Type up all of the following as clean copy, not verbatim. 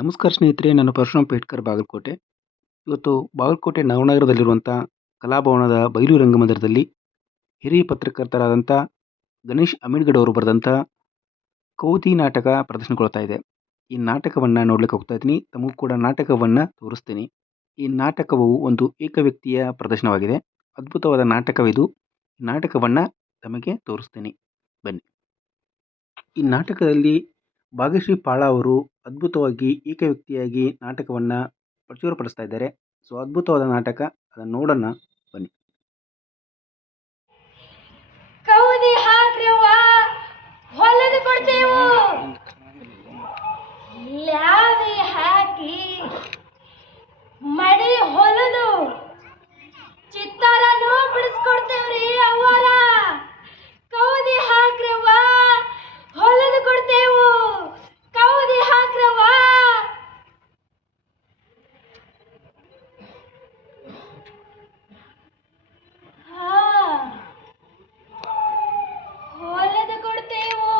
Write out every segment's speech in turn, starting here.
ನಮಸ್ಕಾರ ಸ್ನೇಹಿತರೆ, ನಾನು ಪರಶುರಾಮ್ ಪೇಟ್ಕರ್ ಬಾಗಲಕೋಟೆ. ಇವತ್ತು ಬಾಗಲಕೋಟೆ ನವನಗರದಲ್ಲಿರುವಂಥ ಕಲಾಭವನದ ಬಯಲು ರಂಗಮಂದಿರದಲ್ಲಿ ಹಿರಿಯ ಪತ್ರಕರ್ತರಾದಂಥ ಗಣೇಶ್ ಅಮೀನ್ಗಡ್ ಅವರು ಬರೆದಂಥ ಕೌದಿ ನಾಟಕ ಪ್ರದರ್ಶನಗೊಳ್ತಾ ಇದೆ. ಈ ನಾಟಕವನ್ನು ನೋಡ್ಲಿಕ್ಕೆ ಹೋಗ್ತಾ ಇದ್ದೀನಿ. ತಮಗೂ ಕೂಡ ನಾಟಕವನ್ನು ತೋರಿಸ್ತೀನಿ. ಈ ನಾಟಕವು ಒಂದು ಏಕವ್ಯಕ್ತಿಯ ಪ್ರದರ್ಶನವಾಗಿದೆ. ಅದ್ಭುತವಾದ ನಾಟಕವಿದು. ನಾಟಕವನ್ನು ತಮಗೆ ತೋರಿಸ್ತೀನಿ, ಬನ್ನಿ. ಈ ನಾಟಕದಲ್ಲಿ ಭಾಗ್ಯಶ್ರೀ ಪಾಳ ಅವರು ಅದ್ಭುತವಾಗಿ ಏಕವ್ಯಕ್ತಿಯಾಗಿ ನಾಟಕವನ್ನು ಪ್ರಚುರಪಡಿಸ್ತಾ ಇದ್ದಾರೆ. ಸೊ ಅದ್ಭುತವಾದ ನಾಟಕ, ಅದನ್ನು ನೋಡೋಣ, ಬನ್ನಿ. ಕೌದಿ ಹಾಕ್ರಿವ್ವ, ಹೊಲದ ಕೊಡ್ತೇವು. ಲ್ಯಾವಿ ಹಾಕಿ ಮಡಿ ಹೊಲದು ಚಿತ್ತಾರನು ಬಿಡಿಸ್ಕೊಡ್ತೇವ್ರಿ ಅವ್ವಾರ. ಕೌದಿ ಹಾಕ್ರಿವ್ವ, ಹೊಲದ ಕೊಡ್ತೇವು. ಕೌದಿ ಹಾಕ್ರವ್ವ. ಹೊಲದ ಕೊಡ್ತೇವು.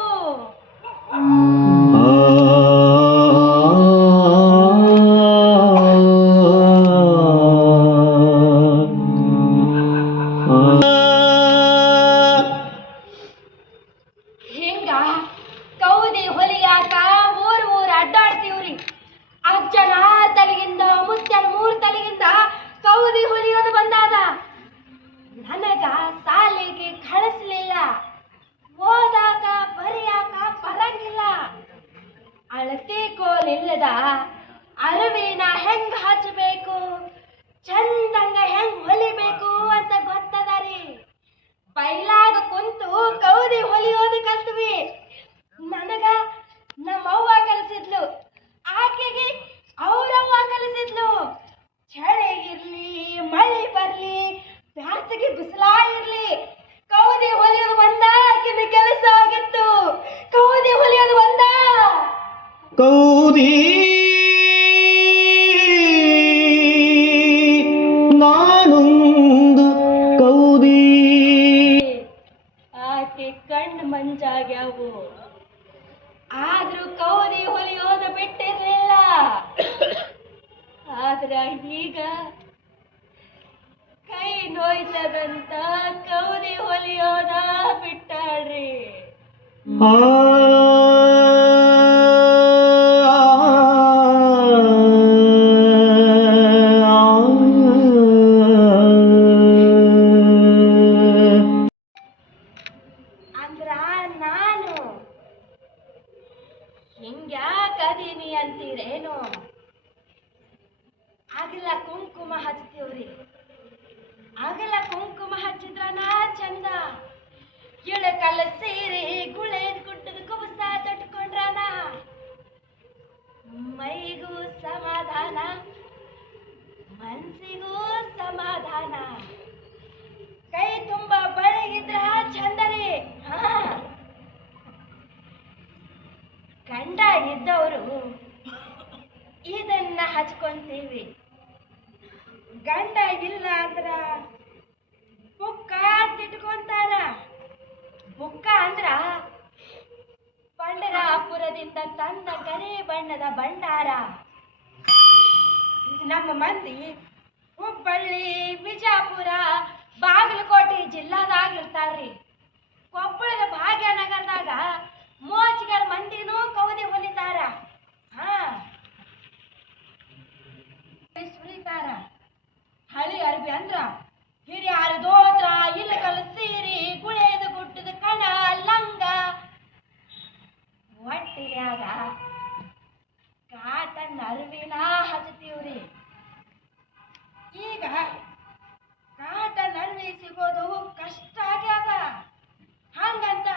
ಹಿಂಗ ಕೌದಿ ಹೊಲಿಯಾಕ ಊರ್ ಅಡ್ಡಾಡ್ತೀವ್ರಿ. ಅಜ್ಜನ ತಲೆಗಿಂದ ಮುತ್ಯನ 3 ತಲೆಗಿಂದ ಕೌದಿ ಹೊಲಿಯೋದು ಬಂದಾದ. ನನಗ ಸಾಲಿಗೆ ಕಳಿಸ್ಲಿಲ್ಲ, ಓದಾಕ ಬರೆಯಾಕ ಬರಂಗಿಲ್ಲ. ಅಳತಿ ಕೋಲಿಲ್ಲದ ಅರವಿನ ಹೆಂಗ್ ಹಚ್ಚಬೇಕು, ಚಂದಂಗ ಹೆಂಗ್ ಹೊಲಿಬೇಕು ಅಂತ ಗೊತ್ತದರಿ. ಬೈಲಾಗ ಕುಂತು ಕೌದಿ ಹೊಲಿಯೋದು ಕಲ್ತ್ವಿ. ನನಗ ನಮ್ಮವ್ವ ಕಲಿಸಿದ್ಲು, ಆಕೆಗೆ ಅವ್ರವ್ವ ಕಲಿಸಿದ್ಲು. ಚಳಿ ಇರ್ಲಿ, ಮಳೆ ಬರ್ಲಿ, ಬ್ಯಾಸಗಿ ಬಿಸಿಲಾ ಇರ್ಲಿ, ಕೌದಿ ಹೊಲಿಯೋದು ಬಂದ ಆಕಿನ ಕೆಲಸ ಆಗಿತ್ತು. ಕೌದಿ ಹೊಲಿಯೋದು ಬಂದ. ಕೌದಿ ನಾನೊಂದು ಕೌದಿ. ಆಕೆ ಕಣ್ಣು ಮಂಜಾಗ್ಯಾವು, ಆದ್ರೂ ಕೌದಿ ಹೊಲಿಯೋದು ಬಿಟ್ಟಿರ್ಲಿಲ್ಲ. ಆದ್ರ ಈಗ ಕೈ ನೋಯ್ತದಂತ ಕೌದಿ ಹೊಲಿಯೋದ ಬಿಟ್ಟಾಳ್ರಿ. ಅಂದ್ರ ನಾನು ಹಿಂಗ್ಯಾಕದೀನಿ ಅಂತೀರೇನು? ಆಗಲ ಕುಂಕುಮ ಹಚ್ತೀವ್ರಿ. ಆಗಲ ಕುಂಕುಮ ಹಚ್ಚಿದ್ರನ ಚಂದ. ಇಳಕಲ್ಲ ಸೀರೆ ಗುಳೇದ್ ಗುಡ್ಡದ ಕುಬಸ ತೊಟ್ಕೊಂಡ್ರನ ಮೈಗೂ ಸಮಾಧಾನ, ಮನ್ಸಿಗೂ ಸಮಾಧಾನ. ಕೈ ತುಂಬ ಬಳೆಗಿದ್ರ ಚಂದರಿ. ಗಂಡ ಇದ್ದವರು ಇದನ್ನ ಹಚ್ಕೊಂತೀವಿ. ಗಂಡ ಇಲ್ಲ ಅಂದ್ರ ಬುಕ್ಕ ತಿಟ್ಕೊಂತಾರ. ಬುಕ್ಕ ಅಂದ್ರ ಪಂಡರಾಪುರದಿಂದ ತಂದ ಕರಿ ಬಣ್ಣದ ಭಂಡಾರ. ನಮ್ಮ ಮಂದಿ ಹುಬ್ಬಳ್ಳಿ, ಬಿಜಾಪುರ, ಬಾಗಲಕೋಟೆ ಜಿಲ್ಲಾದಾಗಿರ್ತಾರ್ರಿ. ಕೊಪ್ಪಳದ ಭಾಗ್ಯನಗರದಾಗ ಮೋಚ್ಗರ್ ಮಂದಿನೂ ಕೌದಿ ಹೊಲಿತಾರ. ಸುಲಿತಾರ. ಹಳಿ ಅರ್ಬಿ ಅಂದ್ರ ಹಿರಿಯರ ದೋತ್ರ, ಇಲಕಲ್ ಸೀರಿ, ಗುಳೇದ ಗುಡ್ಡದ ಕಣ ಲಂಗ. ಒಟ್ಟಿನ್ಯಾಗ ಕಾಟನ್ ಅರ್ವಿನ ಹಚ್ತೀವ್ರಿ. ಈಗ ಕಾಟನ್ ಅರ್ವಿ ಸಿಗೋದು ಕಷ್ಟ ಆಗ್ಯಾದ. ಹಂಗಂತ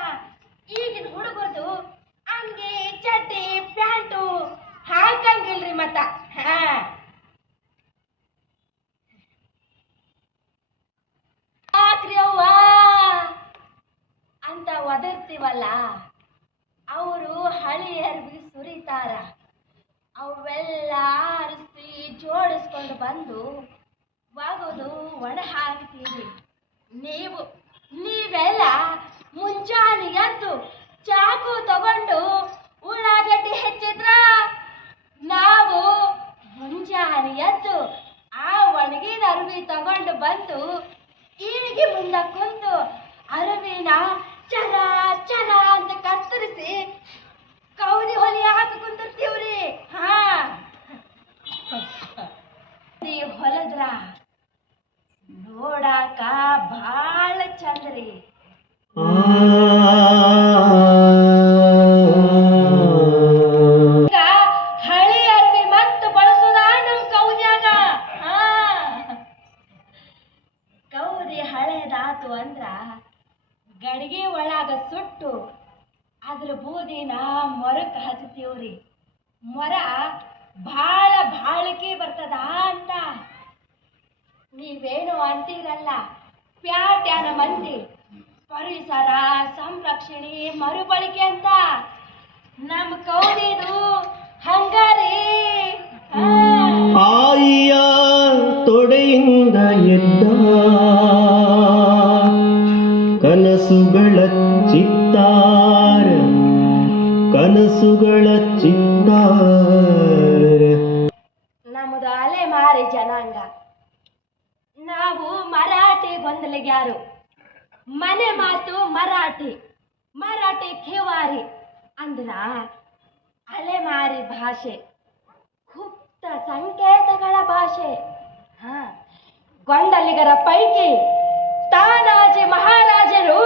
ಈಗಿನ ಹುಡುಗರದು ಅಂಗಿ, ಚಡ್ಡಿ, ಪ್ಯಾಂಟು ಹಾಕಂಗಿಲ್ರಿ. ಮತ್ತ ಹಾಕ್ರಿಯವ್ವ ಅಂತ ಒದರ್ತೀವಲ್ಲ, ಅವರು ಹಳಿ ಅರ್ಬಿ ಸುರಿತಾರ. ಅವೆಲ್ಲ ಆರಿಸಿ ಜೋಡಿಸ್ಕೊಂಡು ಬಂದು ಒಗದು ಒಣ ಹಾಕ್ತೀವಿ. ನೀವೆಲ್ಲ ಮುಂಜಾನೆ ಎದ್ದು ಚಾಕು ತಗೊಂಡು ಉಳ್ಳಾಗಡ್ಡಿ ಹೆಚ್ಚಿದ್ರ ನಾ ಕೌದಿ ಹೊಲದ್ರ ನೋಡಾಕ ಭಾಳ ಚಂದ್ರಿ. ಈಗ ಹಳಿ ಅರ್ವಿ ಮತ್ತು ಬಳಸೋದ ನಮ್ ಕೌದ್ಯಾಗ. ಹಾ, ಕೌದಿ ಹಳೇದಾತು ಅಂದ್ರ ಗಡಿಗೆ ಒಳಗ ಸುಟ್ಟು ಅದ್ರ ಬೂದಿನ ಮೊರಕ್ ಹಚ್ತೀವ್ರಿ. ಮೊರ ಭಾಳ ಬಾಳಿಕೆ ಬರ್ತದ ಅಂತ. ನೀವೇನು ಅಂತೀರಲ್ಲ, ಪ್ಯಾಟ್ಯಾನ ಮಂದಿ ಪರಿಸರ ಸಂರಕ್ಷಣೆ ಮರುಬಳಕೆ ಅಂತ. ನಮ್ಮ ಕೌದಿದು ಹಂಗಾರಿ. ಆಯಿಯ ತೊಡೆಯಿಂದ ಎದ್ದ ಕನಸುಗಳ ಚಿತ್ತಾರ, ಕನಸುಗಳ ಚಿತ್ತಾರ. ನಮ್ಮದು ಅಲೆಮಾರಿ ಜನಾಂಗ. ನಾವು ಮರಾಠಿ ಗೊಂದಲಿಗ್ಯಾರು. ಮನೆ ಮಾತು ಮರಾಠಿ, ಮರಾಠಿ ಖೇವಾರಿ ಅಂದ್ರ ಅಲೆಮಾರಿ ಭಾಷೆ, ಗುಪ್ತ ಸಂಕೇತಗಳ ಭಾಷೆ. ಗೊಂದಲಿಗರ ಪೈಕಿ ತಾನಾಜಿ ಮಹಾರಾಜರು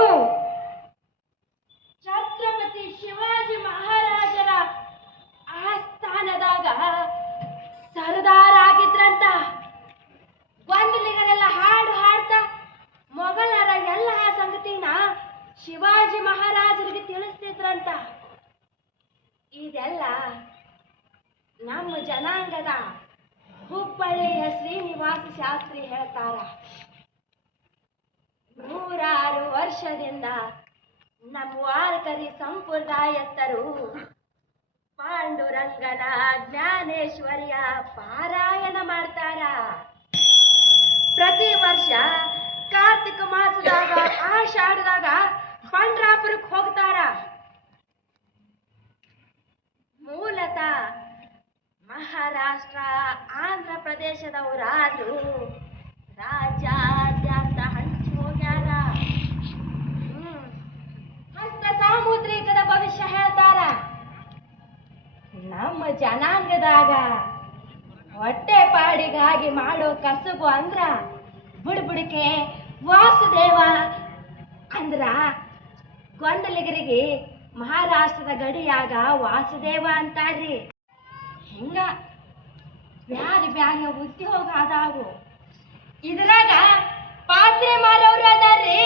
ಛತ್ರಪತಿ ಶಿವಾಜಿ ಮಹಾರಾಜರ ಆಸ್ಥಾನದಾಗ ಸರ್ದಾರ ಆಗಿದ್ರಂತ. ಗೊಂದಲಿಗರೆಲ್ಲ ಹಾಡು ಹಾಡ್ತಾ ಮೊಘಲರ ಎಲ್ಲ ಸಂಗತಿನ ಶಿವಾಜಿ ಮಹಾರಾಜರಿಗೆ ತಿಳಿಸ್ತಿದ್ರಂತ. ಇದೆಲ್ಲ ನಮ್ಮ ಜನಾಂಗದ ಹುಬ್ಬಳ್ಳಿಯ ಶ್ರೀನಿವಾಸ ಶಾಸ್ತ್ರಿ ಹೇಳ್ತಾರ. 100 ವರ್ಷದಿಂದ ನಮ್ಮ ವಾರಕರಿ ಸಂಪ್ರದಾಯಸ್ಥರು ಪಾಂಡುರಂಗನ ಜ್ಞಾನೇಶ್ವರಿಯ ಪಾರಾಯಣ ಮಾಡ್ತಾರ. ಪ್ರತಿ ವರ್ಷ ಕಾರ್ತಿಕ ಮಾಸದಾಗ ಆಷಾಢದಾಗ ಪಂಡ್ರಾಪುರಕ್ಕೆ ಹೋಗ್ತಾರ. ಮೂಲತಃ ಮಹಾರಾಷ್ಟ್ರ ಆಂಧ್ರ ಪ್ರದೇಶದವರಾದ್ರೂ ರಾಜ್ಯಾದ್ಯಂತ ಹಂಚಿ ಹೋಗ್ಯಾರ. ಹಸ್ತ ಸಾಮುದ್ರಿಕದ ಭವಿಷ್ಯ ಹೇಳ್ತಾರ. ನಮ್ಮ ಜನಾಂಗದಾಗ ಹೊಟ್ಟೆ ಪಾಡಿಗಾಗಿ ಮಾಡೋ ಕಸುಬು ಅಂದ್ರ ಬುಡ್ಬುಡಿಕೆ, ವಾಸುದೇವ ಅಂದ್ರ ಗೊಂದಲಿಗರಿಗೆ ಮಹಾರಾಷ್ಟ್ರದ ಗಡಿಯಾಗ ವಾಸುದೇವ ಅಂತಾರ್ರಿ. ಹಿಂಗ ಬ್ಯಾರೆ ಬ್ಯಾರೆ ಉದ್ಯೋಗ ಅದಾವು. ಇದ್ರಾಗ ಪಾತ್ರೆ ಮಾರೋರು ಅದಾರ್ರಿ.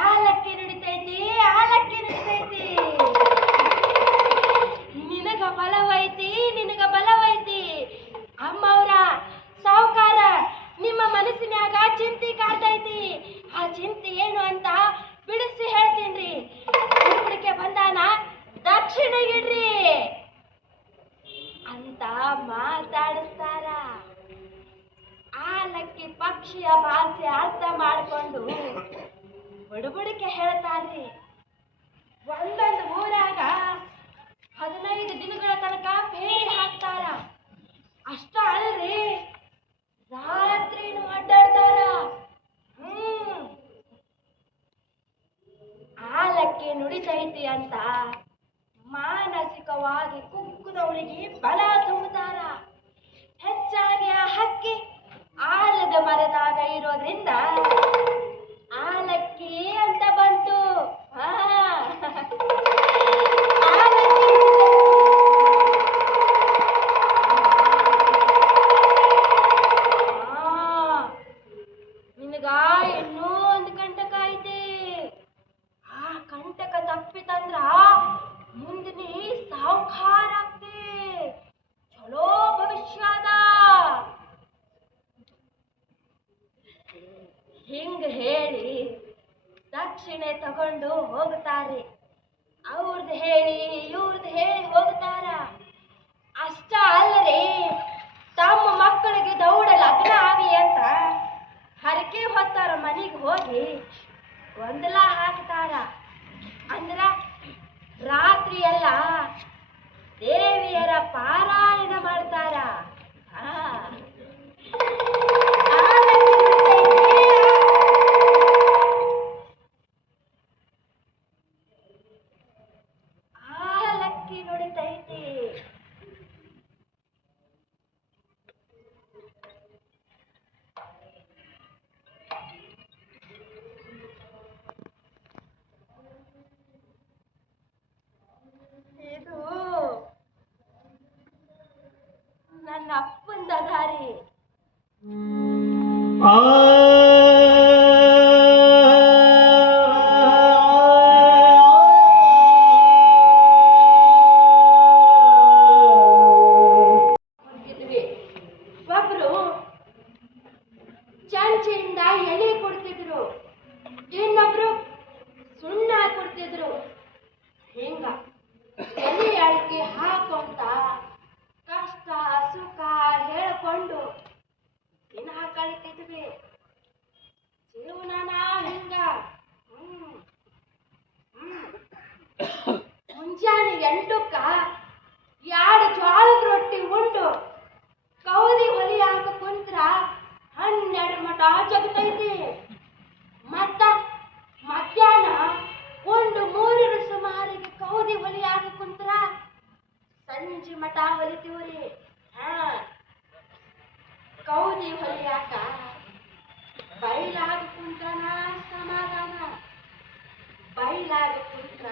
ಆಲಕ್ಕಿ ನಡಿತೈತಿ, ಆಲಕ್ಕಿ ನಡಿತೈತಿ. ನಿನಗ ಬಲವೈತಿ, ನಿನಗ ಬಲವೈತಿ. ಅಮ್ಮವ್ರ ಸಾವುಕಾರ, ನಿಮ್ಮ ಮನಸ್ಸಿನ್ಯಾಗ ಚಿಂತೆ ಕಾಡ್ತೈತಿ. ಆ ಚಿಂತೆ ಏನು ಅಂತ ಬಿಡಿಸಿ ಹೇಳ್ತೀನ್ರಿ. ಹುಡುಕೆ ಬಂದಾನ ದಕ್ಷಿಣ ಇಡ್ರಿ ಅಂತ ಮಾತಾಡಿಸ್ತಾರ. ಆಲಕ್ಕಿ ಪಕ್ಷಿಯ ಭಾಷೆ ಅರ್ಥ ಮಾಡಿಕೊಂಡು ಬುಡಬುಡಿಕೆ ಹೇಳ್ತಾರ್ರಿ. ಒಂದೊಂದು ಊರಾಗ 15 ದಿನಗಳ ತನಕ ಬೇರೆ ಹಾಕ್ತಾರ. ಅಷ್ಟ ಅಲ್ರಿ, ರಾತ್ರಿನೂ ಅಡ್ಡಾಡ್ತಾರ. ಆಲಕ್ಕಿ ನುಡಿತೈತಿ ಅಂತ ಮಾನಸಿಕವಾಗಿ ಕುಗ್ಗುದವಳಿಗೆ ಬಲ ತುಂಬುತ್ತಾರ. ಹೆಚ್ಚಾಗಿ ಆ ಹಕ್ಕಿ ಆಲದ ಮರದಾಗ ಇರೋದ್ರಿಂದ ಆಲಕ್ಕಿ ಅಂತ ಬಂತು. ನಿನಗ ಇನ್ನೂ ಒಂದು ಕಂಟಕ ಐತಿ. ಆ ಕಂಟಕ ತಪ್ಪಿತಂದ್ರ ಮುಂದೆ ನೀ ಸಾವುಕಾರ ಆಗ್ತಿ. ಚಲೋ ಭವಿಷ್ಯದ. ಹಿಂಗ ಹೇಳಿ ದಕ್ಷಿಣೆ ತಗೊಂಡು ಹೋಗ್ತಾರೆ. ಅವ್ರದ್ದು ಹೇಳಿ ಇವ್ರದ್ದು ಹೇಳಿ ಹೋಗ್ತಾರ. ಅಷ್ಟ ಅಲ್ಲರಿ, ತಮ್ಮ ಮಕ್ಕಳಿಗೆ ದೌಡ ಲಗ್ನ ಆಗಿ ಅಂತ ಹರಕೆ ಹೊತ್ತಾರ ಮನೆಗೆ ಹೋಗಿ ಗೊಂದಲ ಹಾಕ್ತಾರ. ಅಂದ್ರ ರಾತ್ರಿ ಎಲ್ಲ ದೇವಿಯರ ಪಾರಾಯಣ ಮಾಡ್ತಾರ. ನನ್ನ ಅಪ್ಪಂದದಾರಿ. ಆ ಹೋಗಿದ್ವಿ. ಒಬ್ರು ಚಂಚೆಯಿಂದ ಎಲೆ ಕೊಡ್ತಿದ್ರು, ಇನ್ನೊಬ್ರು ಸುಣ್ಣ ಕೊಡ್ತಿದ್ರು. ಹಿಂಗ ಎಲೆ ಅಡಿಕೆ ಹಾಕೊಂತ ಕಷ್ಟ ಸುಖ ಹೇಳ್ಕೊಂಡು ದಿನ ಕಳಿತಿದ್ವಿ. ಜೀವನನ ಹಿಂಗ. ಮುಂಜಾನೆ 8ಕ್ಕ 2 ಜೋಳದ ರೊಟ್ಟಿ ಉಂಡು ಕೌದಿ ಹೊಲಿಯಾಕ ಕುಂತ್ರ 12 ಮಟ ಜಗತೈತಿ. ಮತ್ತ ಮಧ್ಯಾಹ್ನ 1-3 ಸುಮಾರಿಗೆ ಕೌದಿ ಹೊಲಿಯಾಕ ಕುಂತ್ರ ಸಂಜೆ ಮಟ ಹೊಲಿತೀವ್ರಿ. ಕೌದಿ ಹೊಲಿಯಾಕ ಬೈಲಾಗ ಕುಂತ್ರನ ಸಮಾಧಾನ. ಬೈಲಾಗ ಕುಂತ್ರ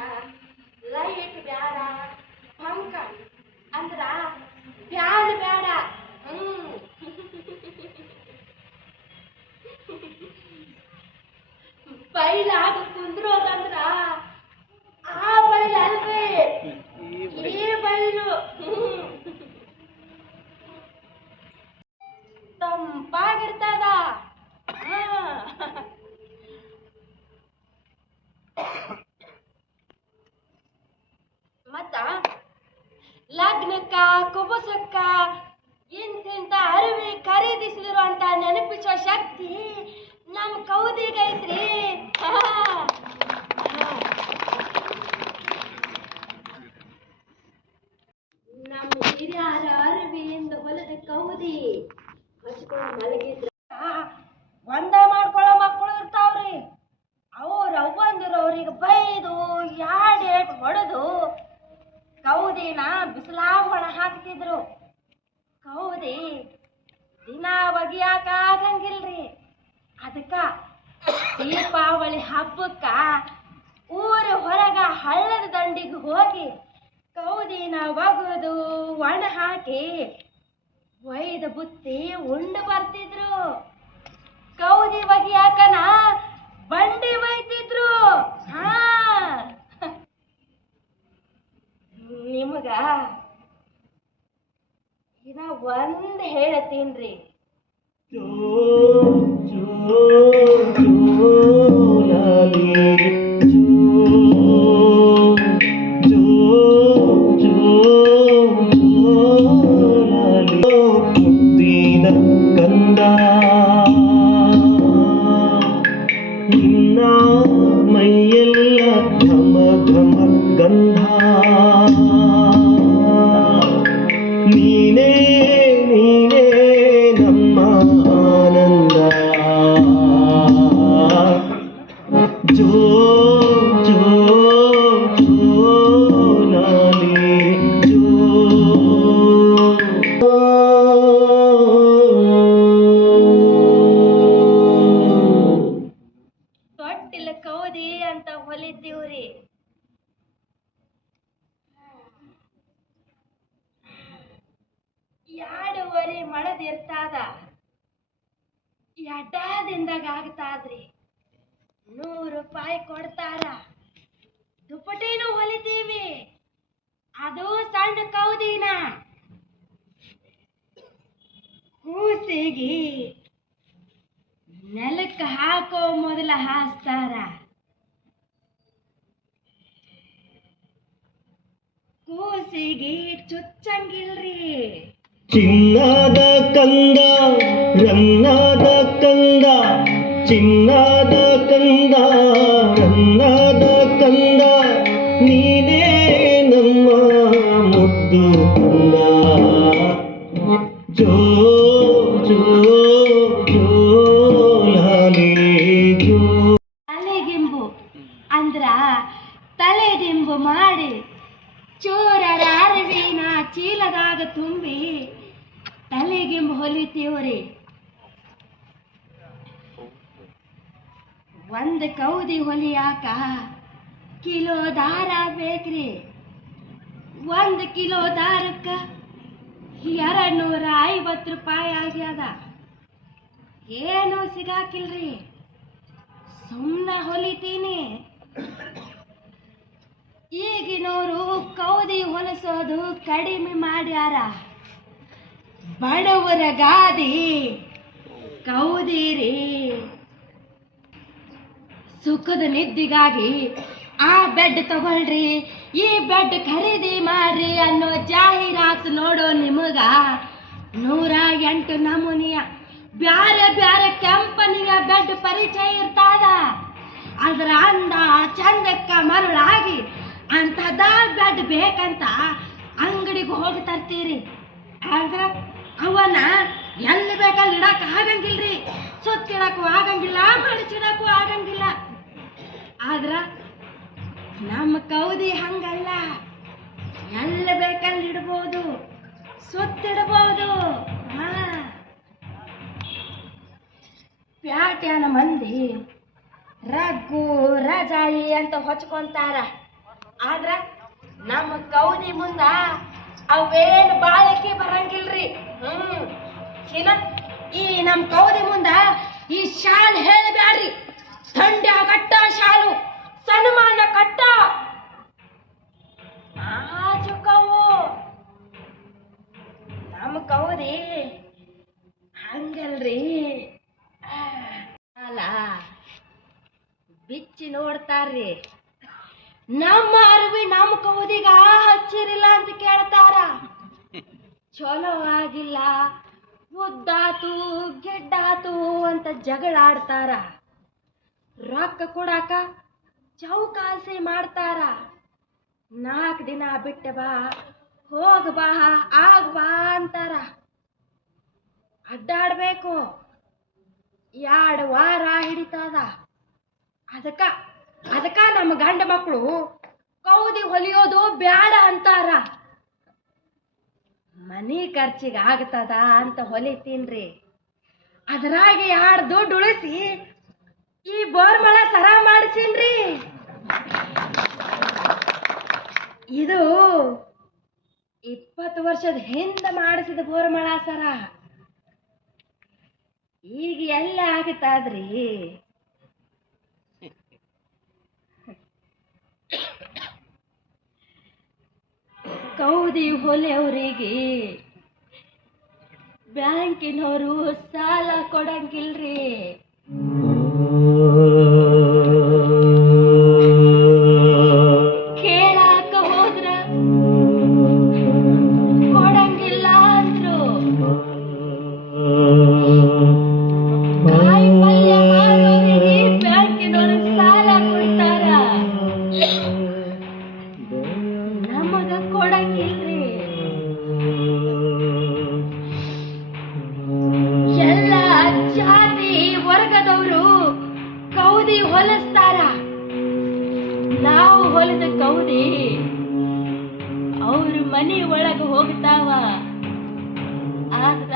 ಲೈಟ್ ಬ್ಯಾಡ, ಪಂಕ ಅಂದ್ರ ಬ್ಯಾಡ ಬ್ಯಾಡ. ಬೈಲಾಗ ಕುಂದ್ರೋದಂದ್ರ ಆ ಬೈಲ್ ಅಲ್ವೇ, ಈ ಬೈಲು. ತಂಪಾಗಿರ್ತದ. ಮತ್ತ ಲಗ್ನಕ್ಕ ಕುಬಸಕ್ಕ ಇಂತಿಂತ ಅರಿವಿ ಖರೀದಿಸಿದ್ರು ಅಂತ ನೆನಪಿಸೋ ಶಕ್ತಿ ನಮ್ ಕೌದಿಗೈತ್ರಿ. ನಮ್ಮ ಹಿರಿಯರ ಅರಿವಿಯಿಂದ ಹೊಲದ ಕೌದಿ ಹಚ್ಕೊಂಡು ಮಲಗಿದ್ರ ಒಂದ ಮಾಡ್ಕೊಳ್ಳೋ ಮಕ್ಕಳು ಇರ್ತಾವ್ರಿ. ಅವ್ರ ಅವ್ವಂದಿರೋರಿಗೆ ಬೈದು 2 ಏಟ್ ಹೊಡೆದು ಕೌದಿನ ಬಿಸಿಲಾಗ ಒಣ ಹಾಕ್ತಿದ್ರು. ಕೌದಿ ದಿನ ಒಗಿಯಾಕ ಆಗಂಗಿಲ್ರಿ. ಅದಕ್ಕ ದೀಪಾವಳಿ ಹಬ್ಬಕ್ಕ ಊರ ಹೊರಗ ಹಳ್ಳದ ದಂಡಿಗೆ ಹೋಗಿ ಕೌದಿನ ಒಗದು ಒಣ ಹಾಕಿ ಒಯ್ದ ಬುತ್ತಿ ಉಂಡು ಬರ್ತಿದ್ರು. ಕೌದಿ ಒಗಿಯಾಕನ ಬಂಡಿ ಒಯ್ತಿದ್ರು. ನಿಮಗ ಇನ್ನ ಒಂದ್ ಹೇಳ್ತೀನ್ರಿ. ಮುದ್ದಿನ ಕಂದ ನಿನ್ನ ಮೈಯೆಲ್ಲ ಘಮ ಘಮ ಗಂಧ. ನೀನೇ ನೀನೇ ನಮ್ಮ ಆನಂದ. ಜೋ ಜೋ ಜೋಲಾಲಿ ಜೋ. ತೊಟ್ಟಿಲ ಕೌದಿ ಅಂತ ಹೊಲಿತೀವ್ರಿ. 2 ಮಳದಿರ್ತಾದ. ಎಡ್ಡಾದಿಂದಾಗ ಆಗ್ತಾದ್ರಿ. 100 ರೂಪಾಯಿ ಕೊಡ್ತಾರ. ದುಪ್ಪಟಿನೂ ಹೊಲಿತೀವಿ, ಅದು ಸಣ್ಣ ಕೌದಿನ. ಕೂಸಿಗೆ ನೆಲಕ್ಕೆ ಹಾಕೋ ಮೊದಲ ಹಾಸ್ತಾರ. ಕೂಸಿಗೆ ಚುಚ್ಚಂಗಿಲ್ರಿ. ಚಿನ್ನದ ಕಂದ ರನ್ನದ ಕಂದ, ಚಿನ್ನದ ಕಂದ ರನ್ನದ ಕಂದ, ನೀನೇ ನಮ್ಮ ಮುದ್ದು ಕಂದ. ಜೋ ಜೋ ಜೋಲಾಲಿ ಜೋ. ತಲೆಗಿಂಬು ಅಂದ್ರ ತಲೆದಿಂಬು ಮಾಡಿ ಚೋರರ ಅರಿವಿನ ಚೀಲದಾಗ ತುಂಬಿ ತಲೆಗಿಂಬು ಹೊಲಿತೀವ್ರಿ. 1 ಕೌದಿ ಹೊಲಿಯಾಕ ಕಿಲೋ ದಾರ ಬೇಕ್ರಿ. 1 ಕಿಲೋ ದಾರಕ್ಕ 250 ಆಗ್ಯದ. ಏನು ಸಿಗಾಕಿಲ್ರಿ, ಸುಮ್ಮನೆ ಹೊಲಿತೀನಿ. ಈಗಿನವರು ಕೌದಿ ಹೊಲಿಸೋದು ಕಡಿಮೆ ಮಾಡ್ಯಾರ. ಬಡವರ ಗಾದಿ ಕೌದಿರಿ. ಸುಖದ ನಿದ್ದಿಗಾಗಿ ಆ ಬೆಡ್ ತಗೊಳ್ರಿ, ಈ ಬೆಡ್ ಖರೀದಿ ಮಾಡ್ರಿ ಅನ್ನೋ ಜಾಹೀರಾತು ನೋಡೋ ನಿಮಗ 108 ನಮೂನಿಯ ಬ್ಯಾರೆ ಬ್ಯಾರೆ ಕಂಪನಿಯ ಬೆಡ್ ಪರಿಚಯ ಇರ್ತಾದ. ಅದರ ಅಂದ ಚಂದಕ್ಕ ಮರುಳಾಗಿ ಅಂತದ ಬೆಡ್ ಬೇಕಂತ ಅಂಗಡಿಗೆ ಹೋಗಿ ತರ್ತೀರಿ. ಆದ್ರ ಅವನ ಎಲ್ಲಿ ಬೇಕಲ್ಲಿ ಇಡಕ್ ಆಗಂಗಿಲ್ರಿ, ಸುತ್ತಿಡಕ್ಕೂ ಆಗಂಗಿಲ್ಲ, ಮಡಚಿಡಕ್ಕೂ ಆಗಂಗಿಲ್ಲ. ಆದ್ರ ನಮ್ಮ ಕೌದಿ ಹಂಗಲ್ಲ, ಎಲ್ಲಿ ಬೇಕಲ್ಲಿ ಇಡ್ಬೋದು, ಸುತ್ತಿಡಬಹುದು. ಪ್ಯಾಟ್ಯಾನ ಮಂದಿ ರಗ್ಗು ರಜಾಯಿ ಅಂತ ಹೊಚ್ಕೊಂತಾರ. ಆದ್ರ ನಮ್ಮ ಕೌದಿ ಮುಂದ ಅವೇನು ಬಾಳಿಕೆ ಬರಂಗಿಲ್ರಿ. ಈ ನಮ್ಮ ಕೌದಿ ಮುಂದ ಈ ಶಾಲ್ ಹೇಳಬ್ಯಾಡ್ರಿ. ಥಂಡ್ಯ ಕಟ್ಟ ಶಾಲು, ಸನ್ಮಾನ ಕಟ್ಟ ಆಚುಕವು. ನಮ್ಮ ಕೌದಿ ಹಂಗಲ್ರಿ. ಅಲ್ಲ ಬಿಚ್ಚಿ ನೋಡ್ತಾರ್ರಿ. ನಮ್ಮ ಅರ್ವಿ ನಮ್ಮ ಕೌದಿಗ ಹಚ್ಚಿರಿಲ್ಲ ಅಂತ ಕೇಳ್ತಾರ. ಚಲೋ ಆಗಿಲ್ಲ, ಉದ್ದಾತು ಗೆಡ್ಡಾತು ಅಂತ ಜಗಳ ಆಡ್ತಾರ. ರೊಕ್ಕ ಕೊಡಾಕ ಚೌಕಾಸಿ ಮಾಡ್ತಾರ. 4 ದಿನ ಬಿಟ್ಟ ಬಾ, ಹೋಗ ಬಾ, ಆಗ ಬಾ ಅಂತಾರ. ಅಡ್ಡಾಡ್ಬೇಕು, 2 ವಾರ ಹಿಡಿತದ. ಅದಕ್ಕ ನಮ್ಮ ಗಂಡ ಮಕ್ಕಳು ಕೌದಿ ಹೊಲಿಯೋದು ಬ್ಯಾಡ ಅಂತಾರ. ಮನಿ ಖರ್ಚಿಗೆ ಆಗ್ತದ ಅಂತ ಹೊಲಿತೀನ್ರಿ. ಅದರಾಗೆ 2 ದುಡ್ಡು ಉಳಿಸಿ ಈ ಬೋರ್ಮಳ ಸರ ಮಾಡಿಸೀನ್ರಿ. ಇದು 20 ವರ್ಷದ ಹಿಂದೆ ಮಾಡಿಸಿದ ಬೋರ್ಮಳ ಸರ. ಈಗ ಎಲ್ಲ ಆಗ್ತದ್ರಿ. ಕೌದಿ ಹೊಲೆಯವರಿಗೆ ಬ್ಯಾಂಕಿನವರು ಸಾಲ ಕೊಡಂಗಿಲ್ರಿ. ಕೇಳಾಕ ಹೋದ್ರ ಕೊಡಂಗಿಲ್ಲ ಅಂದ್ರು. ಕಾಯಿ ಪಲ್ಯ ಮಾರೋರಿಗೆ ಬ್ಯಾಂಕಿನವರು ಸಾಲ ಕೊಡ್ತಾರ, ನಮಗ ಕೊಡಂಗಿಲ್ರಿ. ಎಲ್ಲ ಜಾತಿ ವರ್ಗದವರು ಕೌದಿ ಹೊಲಿಸ್ತಾರ. ನಾವು ಹೊಲಿದ ಕೌದಿ ಅವ್ರ ಮನೆ ಒಳಗೆ ಹೋಗ್ತಾವ. ಆದ್ರ